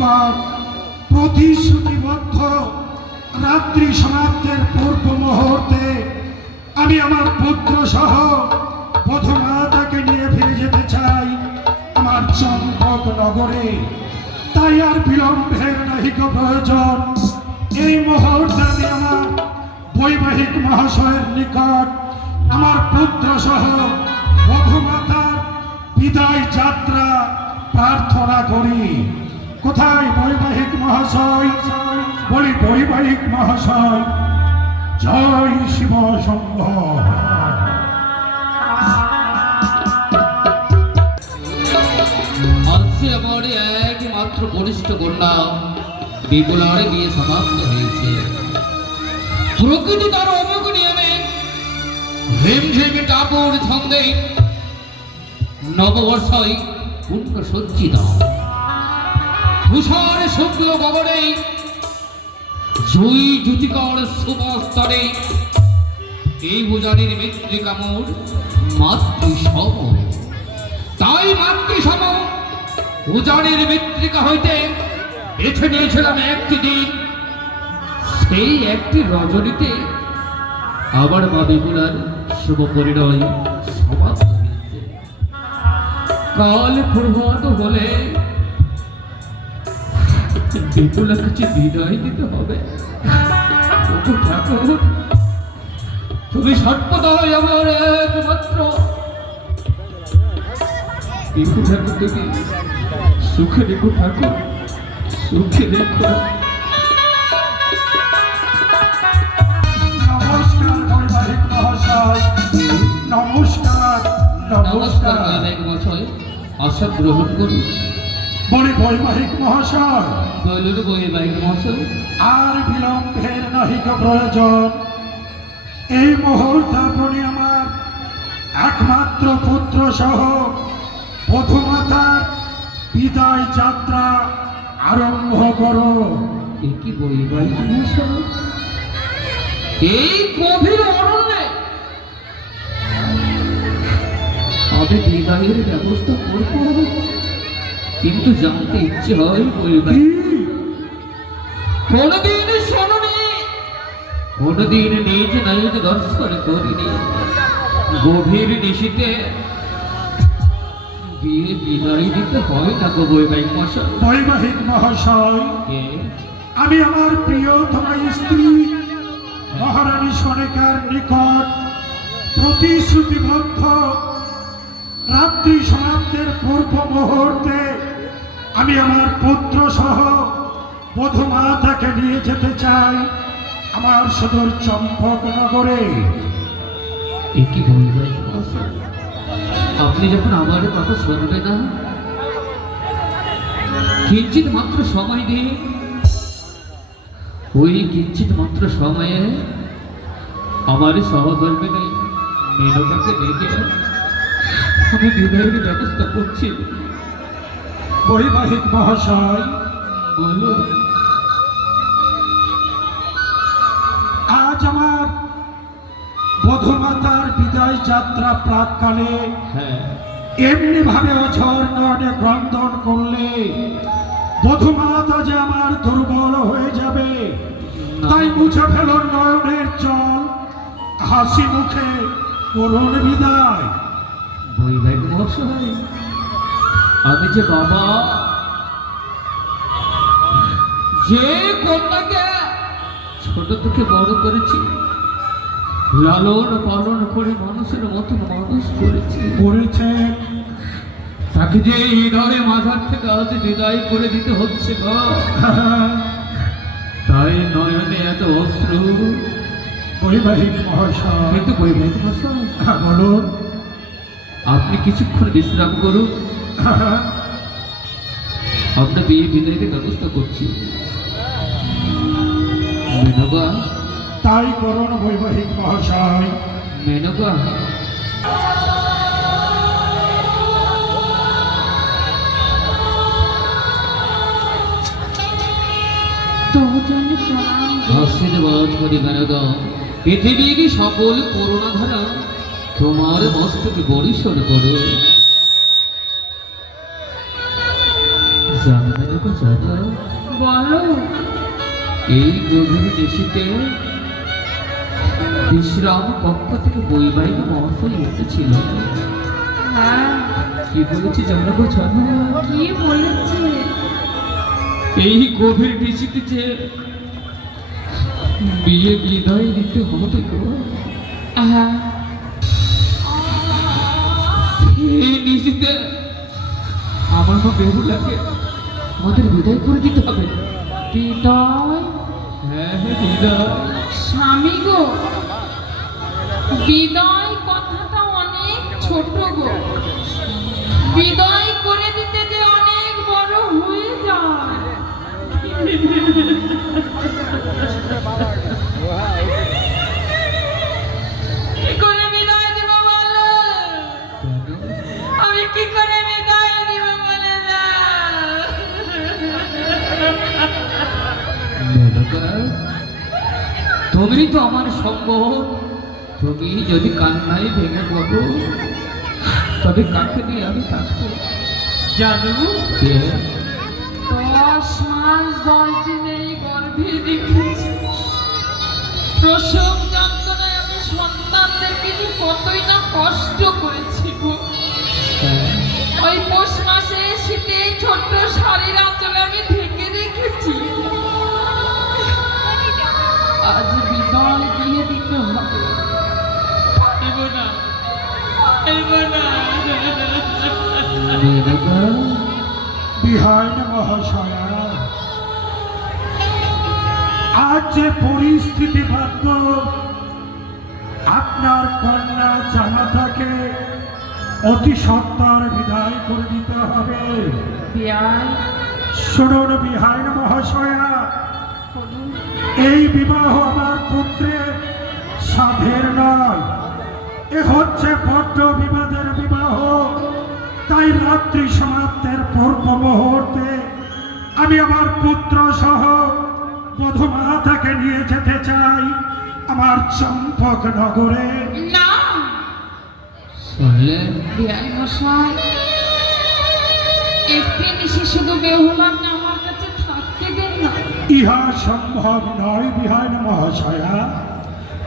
নিকট প্রতিশ্রুতিবদ্ধ রাত্রি সমাপ্তের পূর্ব মুহূর্তে আমি আমার পুত্র সহ বধূমাতাকে নিয়ে ফিরে যেতে চাই আমার চম্পক নগরে। তাই আর বিলম্বের নাহিক প্রয়োজন। এই মুহূর্তে আমি আমার বৈবাহিক মহাশয়ের নিকট আমার পুত্র সহ বধূমাতার বিদায় যাত্রা প্রার্থনা করি। কোথায় বৈবাহিক মহাশয়? বলি বৈবাহিক মহাশয়, জয় শিব শম্ভর। আজকে আমার একমাত্র কনিষ্ঠ কন্যা বিপুলার বিয়ে সমাপ্ত হয়েছে। প্রকৃতি তার অমুক নিয়মে ঝিমঝিমে টাপুর ছন্দে নববর্ষই পূর্ণ সজ্জিত। তুষার শুক্ল গগনে জুই জুতিকর সুবস্তরে এই পূজারীর মৃত্তিকামূর মাতৃসম। তাই মাতৃসম পূজারীর মৃত্তিকা হইতে বেছে নিয়েছিলাম একটি দিন। সেই একটি রজনীতে আবার মা বিপুলার শুভ পরিণয় সমাপ্ত হয়েছে। কাল প্রভাত হলে বিপুলা কিছু বিদায় দিতে হবে। ঠাকুর, তুমি সর্বদাই আমার একমাত্র। বিপু ঠাকুর, তুমি সুখে রেখো ঠাকুর, সুখে রেখো। নমস্কার বৈবাহিক মহাশয়, নমস্কার নমস্কার। বৈবাহিক মহাশয়, আশীর্বাদ গ্রহণ করুন। বলি বৈবাহিক মহাশয়, বলুন বৈবাহিক মহাশয়। আর বিলম্বের নাহিক প্রয়োজন। এই মুহূর্তে আপনি আমার একমাত্র পুত্র সহ বধূমাতার বিদায় যাত্রা আরম্ভ করো। কি বৈবাহিক মহাশয়, এই গভীর অরণ্যে আমি বিদায়ের ব্যবস্থা করব, কিন্তু জানতে ইচ্ছে হয় বৈবাহিক কোনদিন শোনি, কোনদিন নিজ নায়ক দর্শন করিনি। গভীর নিশীতে বিয়ে বিদায় দিতে হয় না গো বৈবাহিক মহাশয়। বৈবাহিক মহাশয়, আমি আমার প্রিয়তমা স্ত্রী মহারানী সনেকার নিকট প্রতিশ্রুতিবদ্ধ রাত্রি সমাপ্তের পূর্ব মুহূর্তে আমি আমার পুত্র সহ বধূমাতাকে নিয়ে যেতে চাই আমার সুদূর চম্পক নগরে। একই বৈবাহিক মহাশয়, আপনি যখন আমার কথা শুনবে না, কিঞ্চিত মাত্র সময় দিন। ওই কিঞ্চিত মাত্র সময়ে আমার সহকর্মী মেনকাকে ডেকে আমি বিবাহের ব্যবস্থা করছি। বৈবাহিক মহাশয়, বলুন। আজ আমার বধূমাতার বিদায় যাত্রা প্রাককালে হ্যাঁ, এমনি ভাবে অঝর নয়নে ক্রন্দন করলে বধূমাতা যে আমার দুর্বল হয়ে যাবে। তাই মুছে ফেল নয়নের জল, হাসি মুখে করুণ বিদায়। বৈবাহিক মহাশয়, আমি যে বাবা, যে কন্যাকে ছোট থেকে বড় করেছি, লালন পালন করে মানুষের মতন মানুষ করেছে, তাকে যে হৃদয়ে মাথার থেকে আজ বিদায় করে দিতে হচ্ছে গো। তাই নয়নে এত অশ্রু। বৈবাহিক মহাশয়, কিন্তু বৈবাহিক মহাশয়, বলুন। আপনি কিছুক্ষণ বিশ্রাম করুন, আমরা বিয়ে বিদায়ের ব্যবস্থা করছি। মেনকা, তাই করুন বৈবাহিক মহাশয়। মেনকা, আশীর্বাদ করি মেনকা। পৃথিবীর সকল করুণা ধারা তোমার মস্তকে বরিশন করো। জানো না দেখো জানো, বলো। এই গভীর দেশিতে বিশ্রাম কক্ষ থেকে বৈবাহিক মহাশয় এসেছিল। হ্যাঁ, কি বলেছি জানো গো জানো? কি বলেছে? এই গভীর দেশিতে যে বিয়ে বিদায় দিতে হবে গো। হ্যাঁ, এই নিশিতে আমার মা বেহুলাকে আমাদের বিদায় করে দিতে হবে। বিদায়? হ্যাঁ হ্যাঁ বিদায়। স্বামী গো, বিদায় কথাটা অনেক ছোট গো। বিদায় করে দিতে যে অনেক বড় হয়ে যায়। কি করে বিদায় দিব বলো? আমি কি করে বিদায় দিব বলে না? মেনকা, তুমি তো আমার সম্ভব। তুমি যদি কান্নায় ভেঙে পড়ো তবে কাকে নিয়ে আমি থাকবো জানো? কে? 10 মাস 10 দিন এই গর্ভে রেখেছি। প্রসব যন্ত্রণায় আমি সন্তানদেরকে যে কতই না কষ্ট করেছি গো। হ্যাঁ, ওই পৌষ মাসে শীতে ছোট্ট শাড়ির আঁচলে আমি ঢেকে রেখেছি। আজ বিদায় দিয়ে দিতে হবে। পারব না, পারব না। মেনকা, বিহাইন মহাশয়া, আজ যে পরিস্থিতি বাধ্য আপনার কন্যা জামাতাকে অতি সত্বর বিদায় করে দিতে হবে। বিয়াই, শুনুন বিহাইন মহাশয়া, বলুন। এই বিবাহ আমার পুত্রের সাধের নয়, এ হচ্ছে বড্ড বিবাদের বিবাহ। তাই রাত্রি সমাপ্তের পূর্ব মুহূর্তে আমি আমার পুত্র সহ বধূমাতাকে নিয়ে যেতে চাই আমার চম্পক নগরে। না শুনলেন? বিয়াই মশাই, একটি নিশি শুধু বেহুলাকে আমার কাছে থাকতে দেন না। ইহা সম্ভব নয় বিহাইন মহাশয়া।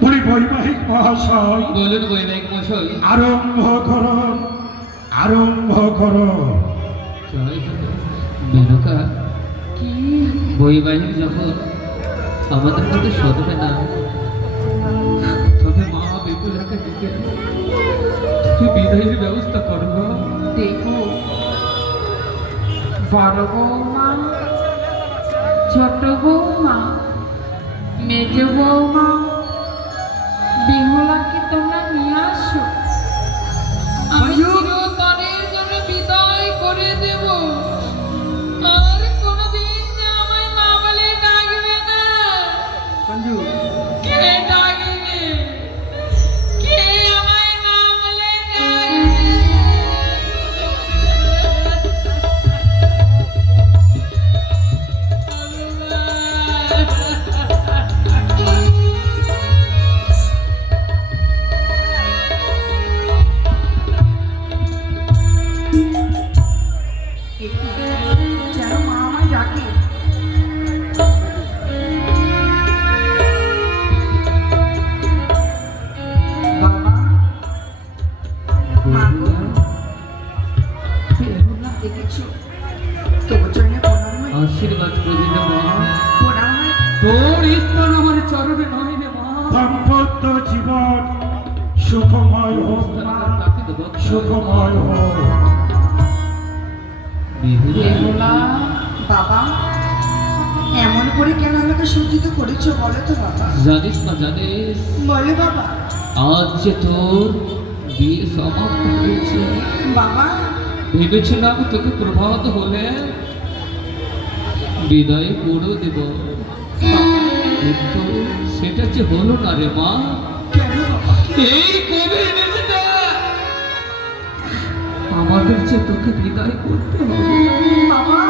উনি বৈবাহিক মহাশয়, বলুন বৈবাহিক মশাই। আরম্ভ করুন, আরম্ভ করুন। জয় গুরু। মেনকা, কি? বৈবাহিক যখন আমাদের মধ্যে সদবে না, তবে মা বেকুলাকে ডেকে তুমি বিদায়ের ব্যবস্থা করো গো। দেখো, বড় বৌমা, ছোট বৌমা, মেজ বৌমা, বেহুলাকে তোমরা নিয়ে আসো। আমি চিরতরের জন্য বিদায় করে দেব। আর কোনোদিন যে আমায় মা বলে ডাকবে না। কে ডাকবে? কে আমায় মা বলে ডাকবে? যেন মা আমায় ডাকে। বাবা, মা গো, বেহুলা দেখেছো? তোমার জন্য প্রণাম হয়, আশীর্বাদ করে দে মা। প্রণাম হয়। তোর স্থান আমার চরণে নয় রে মা। দাম্পত্য জীবন সুখময় হোক মা, তাকে দেবো সুখময় হোক। বেহুলা, বাবা, এমন করে কেন আমাকে সজ্জিত করেছো বলো তো বাবা। জানিস না জানিস, বলে বাবা। আজ যে তোর বিয়ে সমাপ্ত হয়েছে। বাবা, ভেবেছিলাম তোকে প্রভাত হলে বিদায় করে দেব, কিন্তু সেটা যে হলো না রে মা। কেন বাবা? এই কবির নেশাটা আমাদের যে তোকে বিদায় করতে হবে। বাবা,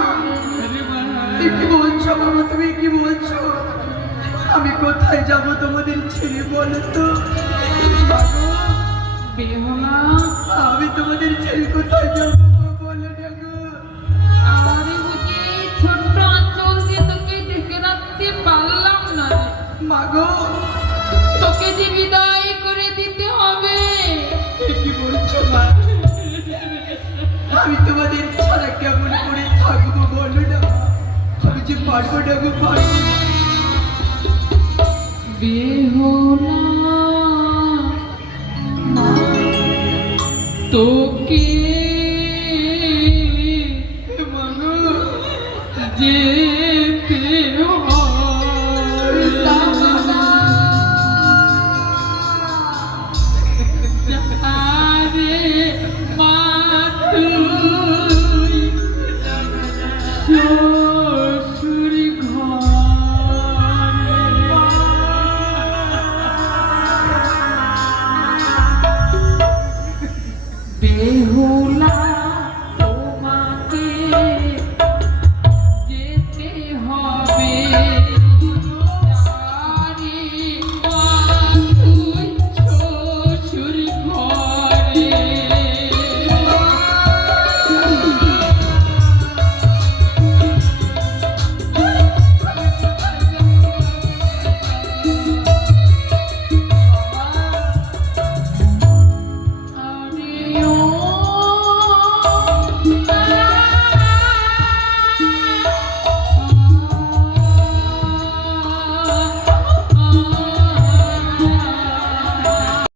আরে মা, তুমি কি বলছো বাবা? তুমি কি বলছো? আমি কোথায় যাব তোমাদের ছেড়ে বলো তো বাবা? বেহুলা, আমি তোমাদের ছেড়ে কোথায় যাবো বলো না গো। আরে বুঝি আমি তোমাদের ছাড়া কেমন করে থাকবো বলো না? আমি যে পারবো না গো, পারবো না। বেহুলা মা তোকে এ মানুষ যে